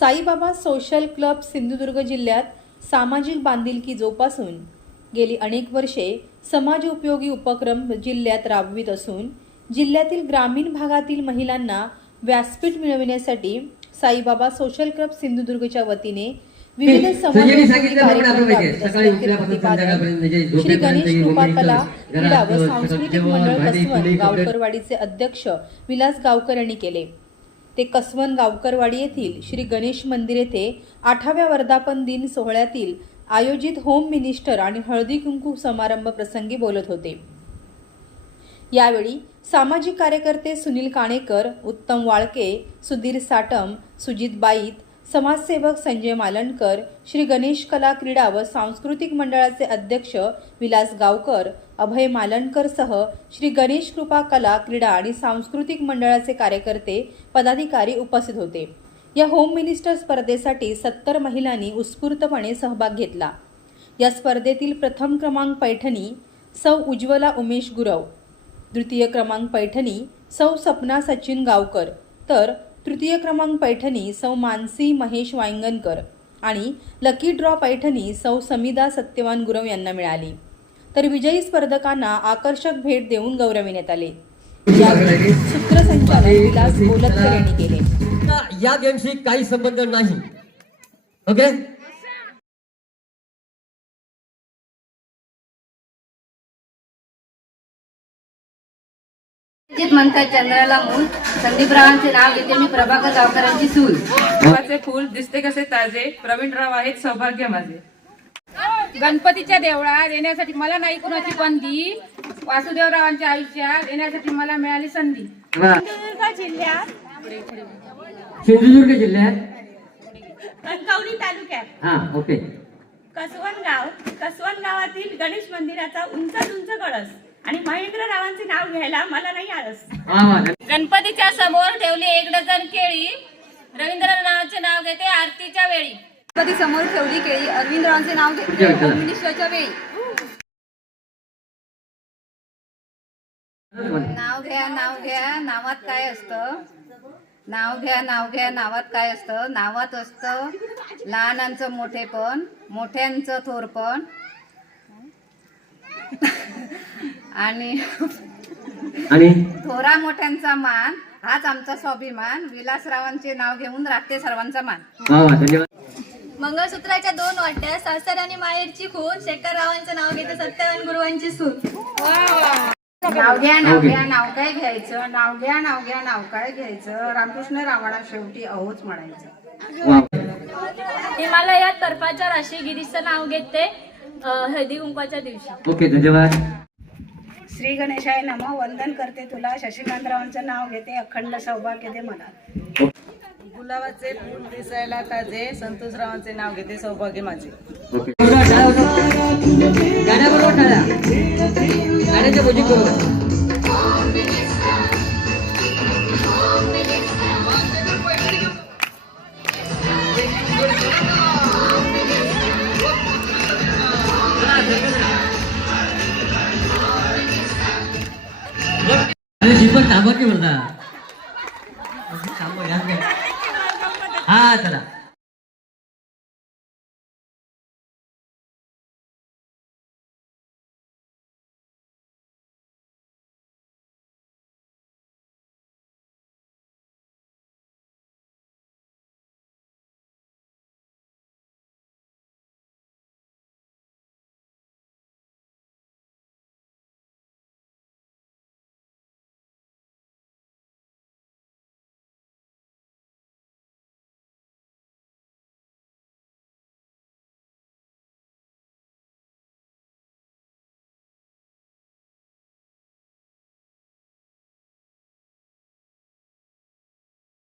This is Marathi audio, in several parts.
साईबाबा सोशल क्लब सिंधुदुर्ग जिल्ह्यात सामाजिक बांधिलकी जोपासून गेली अनेक वर्षे समाज उपयोगी उपक्रम जिल्ह्यात राबवित असून जिल्ह्यातील ग्रामीण भागातील महिलांना व्यासपीठ मिळविण्यासाठी साईबाबा सोशल क्लब सिंधुदुर्गच्या वतीने विविध म्हणजे श्री गणेश कृपा कला क्रीडा व सांस्कृतिक मंडळ गावकरवाडीचे अध्यक्ष विलास गावकर यांनी केले. ते कसवन गावकरवाडी येथील श्री गणेश मंदिर येथे आठव्या वर्धापन दिन सोहळ्यातील आयोजित होम मिनिस्टर आणि हळदी कुंकू समारंभ प्रसंगी बोलत होते. यावेळी सामाजिक कार्यकर्ते सुनील काणेकर उत्तम वाळके सुधीर साटम सुजित बाईत समाजसेवक संजय मालणकर श्री गणेश कला क्रीडा व सांस्कृतिक मंडळाचे अध्यक्ष विलास गावकर अभय मालणकरसह श्री गणेश कृपा कला क्रीडा आणि सांस्कृतिक मंडळाचे कार्यकर्ते पदाधिकारी उपस्थित होते. या होम मिनिस्टर स्पर्धेसाठी सत्तर महिलांनी उत्स्फूर्तपणे सहभाग घेतला. या स्पर्धेतील प्रथम क्रमांक पैठणी सौ उज्ज्वला उमेश गुरव द्वितीय क्रमांक पैठणी सौ सपना सचिन गावकर तर तृतीय क्रमांक पैठणी सौ मानसी महेश वायंगणकर आणि लकी ड्रॉ पैठणी सौ समिदा सत्यवान गुरव यांना मिळाली. तर विजयी स्पर्धकांना आकर्षक भेट देऊन गौरविण्यात आले. यावेळी सूत्रसंचालन विलास बोलतकर यांनी केले. या गेमशी काही संबंध नाही. ओके? म्हणतात चंद्राला मूल संदीपरावांचे नाव घेते मी प्रभाकर गावकरांची सूल. फुलाचे फूल दिसते कसे ताजे? प्रवीणराव आहेत सौभाग्य माझे. गणपतीच्या देवळात येण्यासाठी मला नाही कुणाची बंदी. वासुदेवरावांच्या आयुष्यात येण्यासाठी मला मिळाली संधी. वा. जिल्ह्यात. सिंधुदुर्ग जिल्ह्यात? कणकवली तालुक्यात. हा ओके. कसवण गाव. कसवण गावातील गणेश मंदिराचा उंच उंच कळस आणि महेंद्ररावांचे नाव घ्यायला मला नाही आळस. वा वा गणपतीच्या समोर ठेवली एक डझन केळी. रवींद्रनाथांचे नाव घेते आरतीच्या वेळी. गणपती समोर ठेवली केळी? अरविंदरावांचे नाव घेते होम मिनिस्टरच्या वेळी. नाव घ्या नाव घ्या. नावात काय असतं? नाव घ्या नाव घ्या. नावात काय असतं? नावात असतं लहानांचं मोठेपण मोठ्यांचं थोरपण आणि आणि? थोरा मोठ्यांचा मान हाच आमचा स्वाभिमान. विलासरावांचे नाव घेऊन राखते सर्वांचा मान. धन्यवाद. मंगळसूत्राच्या दोन वाट्या सासर आणि माहेरची खून शेखररावांचं नाव घेते सत्यवान गुरुवांची सून. नाव घ्या नाव घ्या नाव काय घ्यायचं? नाव घ्या नाव घ्या नाव काय घ्यायचं? रामकृष्ण रावणा शेवटी अहोच म्हणायचं. हिमालयात तर्फाच्या राशी गिरीशचं नाव घेते हळदी कुंकवाच्या दिवशी. ओके धन्यवाद. श्री गणेशाय नम. वंदन करते तुला. शशिकांतरावांचं नाव घेते. अखंड सौभाग्य दे मला. गुलाबाचे फुल दिसायला ताजे संतोषरावांचे नाव घेते सौभाग्य माझे. दीपक ताबा की बोलता थांबा या काय. हा चला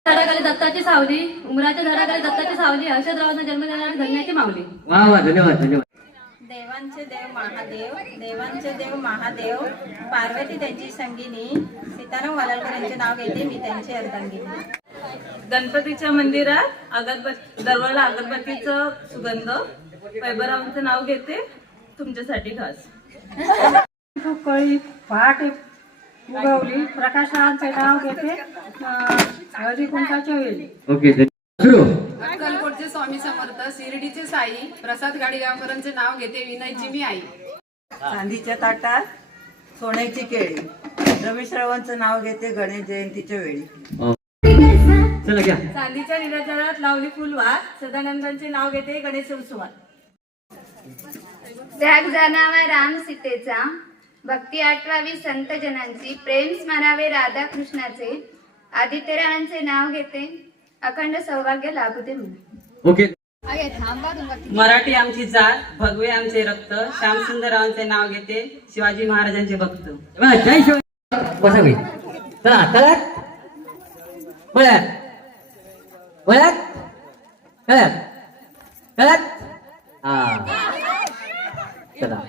झाडाखाली दत्ताची सावली उमराच्या झाडाखाली दत्ताची सावली हर्षदरावांचा जन्म देणारी धन्याची माऊली वा वा धन्यवाद धन्यवाद. देवांचे देव महादेव देवांचे देव महादेव पार्वती त्यांची संगिनी सीताराम वालालकर यांचे नाव घेते मी त्यांची अर्धांगिनी. गणपतीच्या मंदिरात अगरबत्ती दरवाला अगरबत्तीचं सुगंध. वैभवरावांचं नाव घेते तुमच्यासाठी खास. कळी पहाटे उगवली. प्रकाशरावांचे नाव घेते. ओके अक्कलकोटचे स्वामी समर्थ शिर्डीचे साई प्रसाद गाडीगावकरांचे नाव घेते विनयची मी आई. चांदीच्या ताटात सोन्याची केळी. रमेश रावांचं नाव घेते गणेश जयंतीच्या वेळी. चला घ्या. चांदीच्या निराजनात लावली फुलवात सदानंदांचे नाव घेते गणेश उत्सवात. त्याग जाणावा राम सीतेचा भक्ती आठवावी संत जनांची प्रेम स्मरावे राधा कृष्णाचे आदित्यरावांचे नाव घेते. अखंड सौभाग्य लाभू दे म्हणून. ओके. मराठी आमची जात भगवे आमचे रक्त श्यामसुंदररावांचे नाव घेते शिवाजी महाराजांचे भक्त. जय शिवाजी चला. हा. चला.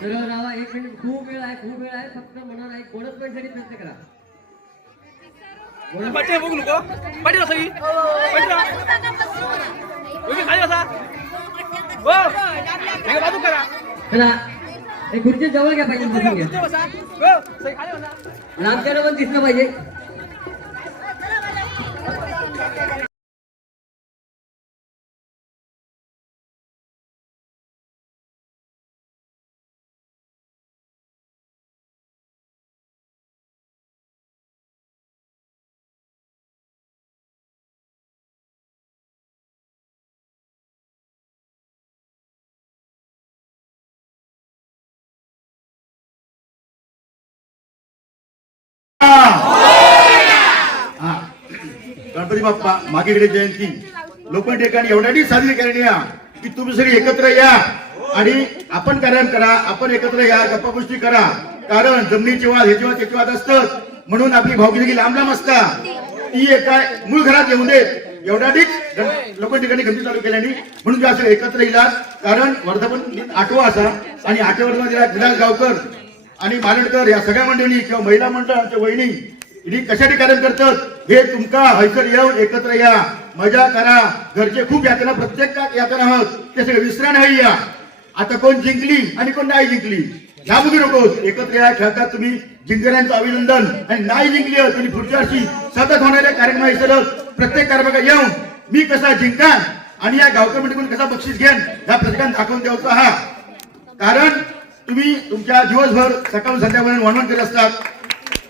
तर रावा एक मिनिट खूप वेळ आहे खूप वेळ आहे फक्त म्हणा नाही कोणच पण तरी प्रयत्न करा. पाठी बघू नको. पाठी बसा की पाठी राहा. उभी खाली बसा. हो बाजू करा. चला एक खुर्ची जवळ घ्या पाहिजे आमच्याला पण दिसलं पाहिजे. गणपती बाप्पा मागेकडे जयंती. लोकं ठिकाणी एवढ्याही साजरी करण्या की तुम्ही सगळे एकत्र या आणि आपण कार्यक्रम करा आपण एकत्र या गप्पागोष्टी करा. कारण जमिनीची वाद ह्याची वाद त्याची वाद असतात म्हणून आपली भावगिरी लांब लांब असता. ती एका मूळ घरात येऊ देत. एवढ्या लोक ठिकाणी गंभीर चालू केल्याने म्हणून ते असं एकत्र येईल कारण वर्धापन आठवा असा आणि आठव्या वर्धापन विलास गावकर आणि मालणकर या सगळ्या मंडळी किंवा महिला मंडळ आमच्या वहिनी इडी कशासाठी कार्य करतात? हे तुमका हैसर येऊन एकत्र या. मजा करा. घरचे खूप यातना प्रत्येक यातना आहोत. ते सगळे विसरा नाही या. आता कोण जिंकली आणि कोण नाही जिंकली? ह्या मुली नको. एकत्र या खेळतात तुम्ही. जिंकण्याचं अभिनंदन. आणि नाही जिंकली तुम्ही पुढच्या वर्षी सतत होणाऱ्या कार्यक्रम प्रत्येक कार्यक्रमात येऊन मी कसा जिंका आणि या गावकर मंडळीकडून कसा बक्षीस घेन? ह्या प्रत्येकाने दाखवून द्यायचा हा. कारण तुम्ही तुमच्या दिवसभर सकाळ संध्याकाळी वणवण करत असतात.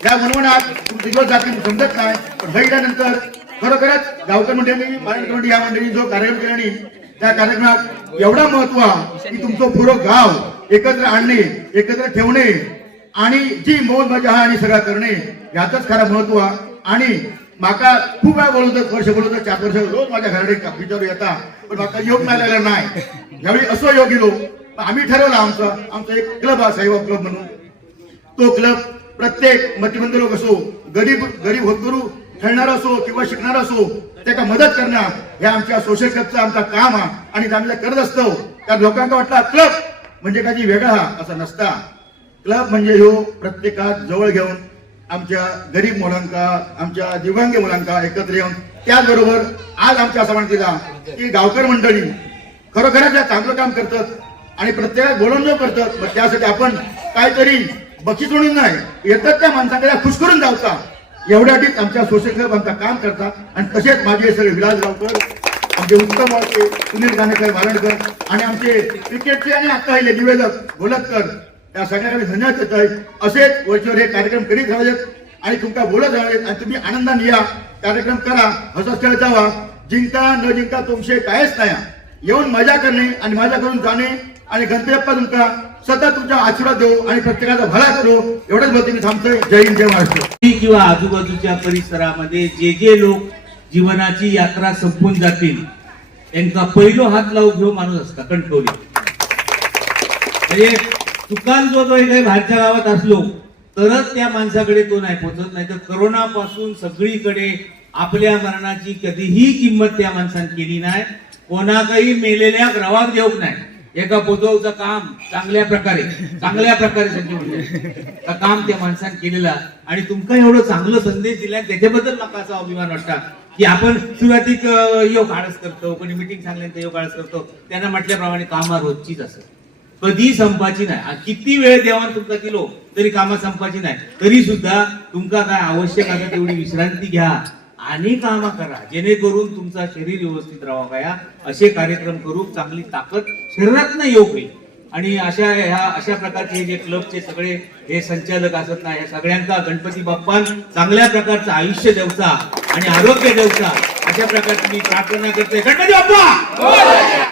या मनवणात तुमचे दिवस जातील समजत नाही. पण भेटल्यानंतर खरोखरच गावकर मंडळी पालन मंडळी या मंडळी जो कार्यक्रम केल्याने त्या कार्यक्रमात एवढा महत्त्व आहे की तुमचं पुरं गाव एकत्र आणणे एकत्र ठेवणे आणि जी मौज मजा हा आणि सगळा करणे यातच खरा महत्त्व आणि माका खूप वेळा बोलवतात वर्ष बोलवतात चार वर्ष रोज माझ्या घराकडे विचारू येता पण माका योग मिळालेला नाही. यावेळी असं योग गेलो आम्ही ठरवलं आमचं आमचा एक क्लब आहे साईबाब क्लब म्हणून. तो क्लब प्रत्येक मतिमंद लोक असो गरीब गरीब होतकरू खेळणार असो किंवा शिकणार असो त्याला मदत करणं हे आमच्या सोशल क्लबचं आमचा काम हा. आणि आम्ही करत असतो त्या लोकांना वाटला क्लब म्हणजे काही वेगळा हा असा नसता. क्लब म्हणजे ह्यो प्रत्येकात जवळ घेऊन आमच्या गरीब मुलांका आमच्या दिव्यांग मुलांका एकत्र येऊन त्याचबरोबर आज आमच्या असं म्हणतीला की गावकर मंडळी खरोखरच या चांगलं काम करतात आणि प्रत्येकाला बोलवून करतात. मग त्यासाठी आपण काहीतरी बक्षीस म्हणून नाही. येतात त्या माणसाकडे खुश करून जावता एवढ्यासाठीच आमच्या सोशल क्लब आमचा काम करतात. आणि तसेच माझे सगळे विलास गावकर आमचे उत्तम वाळके सुनील गाणेकर वारणकर आणि आमचे क्रिकेटचे आणि आता निवेदक गोलतकर या सगळ्यांकडे धन्यवाद देत आहे. असेच वरच्यावर हे कार्यक्रम करीत राहावेत आणि तुमका बोलत राहावेत आणि तुम्ही आनंदाने या. कार्यक्रम करा हसत खेळत जावा. जिंका न जिंका तुमचे कायच नाही. येऊन मजा करणे आणि मजा करून जाणे आणि गणपती बाप्पा तुमका सतत तुमचा आशीर्वाद देऊ आणि प्रत्येकाचा भला करू एवढंच बोलते मी थांबतोय. जय हिंद जय महाराष्ट्र. किंवा आजूबाजूच्या परिसरामध्ये जे जे लोक जीवनाची यात्रा संपून जातील त्यांचा पहिलो हात लावू घेऊ माणूस असता कंट्रोली म्हणजे चुकान जो जो काही बाहेरच्या गावात असलो तरच त्या माणसाकडे तो नाही पोहोचत नाही तर करोनापासून सगळीकडे आपल्या मरणाची कधीही किंमत त्या माणसाने केली नाही. कोणाकही मेलेल्या ग्रवाक देऊक नाही. एका पोचवचं काम चांगल्या प्रकारे चांगल्या प्रकारे संजय म्हणजे काम त्या माणसाने केलेला आणि तुमका एवढं चांगलं संदेश दिला त्याच्याबद्दल मला असा अभिमान वाटता की आपण सुरुवातीक योग आळस करतो कोणी मिटिंग सांगल्यानंतर योग आळस करतो त्यांना म्हटल्याप्रमाणे कामा रोजचीच असत कधी संपाची नाही. आणि किती वेळ देवान तुमका दिलो तरी कामा संपाची नाही. तरी सुद्धा तुमका काय आवश्यक आहे तेवढी विश्रांती घ्या. आणि कामं करा. जेणेकरून तुमचा शरीर व्यवस्थित राहावा असे कार्यक्रम करून चांगली ताकद शरीरातनं योग होईल. आणि अशा ह्या अशा प्रकारचे जे क्लबचे सगळे हे संचालक असत ना या सगळ्यांचा गणपती बाप्पान चांगल्या प्रकारचं आयुष्य देवचा आणि आरोग्य देवचा अशा प्रकारची मी प्रार्थना करते गणपती बाप्पा!